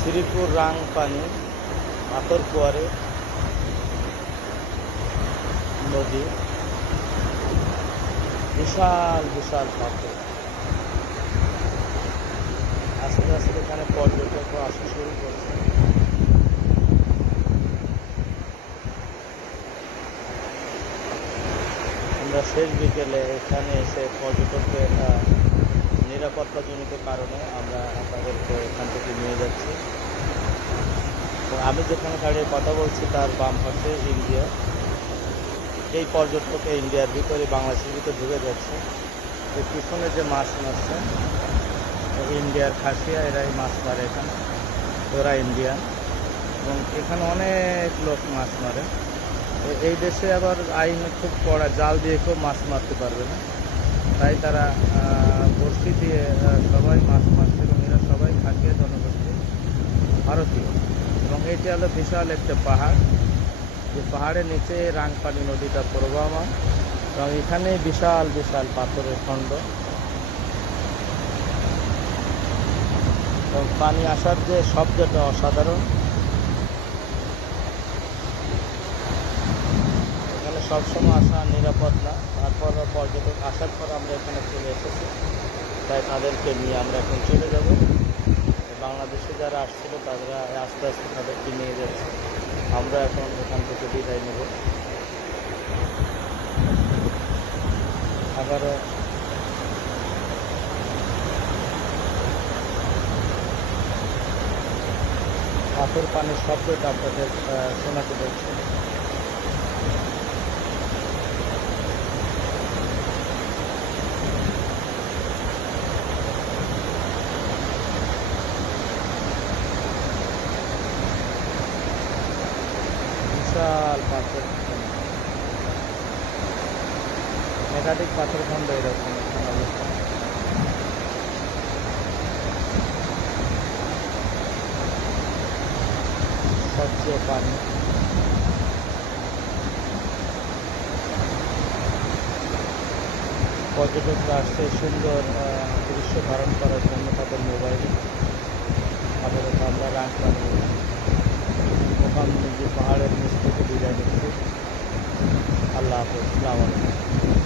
শ্রীপুর রাং পানি পাথর কুয়ারে, নদী। বিশাল বিশাল পাথর। আস্তে আস্তে এখানে পর্যটকরা আসা শুরু করছে। আমরা শেষ বিকেলে এখানে এসে পর্যটকদের নিরাপত্তাজনিত কারণে আমরা তাদেরকে এখান থেকে নিয়ে যাচ্ছি। তো আমি যেখানে দাঁড়িয়ে কথা বলছি তার বাম পাশে ইন্ডিয়া। এই পর্যটক ইন্ডিয়ার ভিতরে বাংলাদেশের ভিতরে ঢুকে যাচ্ছে। তো পিছনে যে মাছ মারছে ইন্ডিয়ার খাসিয়া এরা এই মাছ মারে এখানে। ওরা ইন্ডিয়ান। এবং এখানে অনেক লোক মাছ মারে। এই দেশে আবার আইন খুব কড়া, জাল দিয়ে কেউ মাছ মারতে পারবে না। তাই তারা বড়শি দিয়ে সবাই মাছ মারছে এবং এরা সবাই খাসিয়া জনগোষ্ঠী ভারতীয়। এবং এটি হলো বিশাল একটা পাহাড়। যে পাহাড়ের নিচে রাংপানি নদীটা প্রবাহমান। এবং এখানে বিশাল বিশাল পাথরের খণ্ড। এবং পানি আসার যে শব্দটা অসাধারণ। এখানে সবসময় আসা নিরাপদ না। তারপর পর্যটক আসার পর আমরা এখানে চলে এসেছি। তাই তাদেরকে নিয়ে আমরা এখন চলে যাব। বাংলাদেশে যারা আসছিল, তারা আস্তে আস্তে তাদেরকে নিয়ে যাচ্ছে। আমরা এখন এখান থেকে বিদায় নেব। আবারও পাথর পানির শব্দটা আপনাদের শোনাতে যাচ্ছে পাথর একাধিক পাথর খণ্ড এরকম। অবস্থা স্বচ্ছ পানি। পর্যটকরা আসছে সুন্দর দৃশ্য ধারণ করার জন্য তাদের মোবাইলে আপাতত আমরা রাখলাম ওখান থেকে পাহাড়ের নিচ থেকে বিদায় নিচ্ছি আল্লাহ হাফেজ সালাম আলাইকুম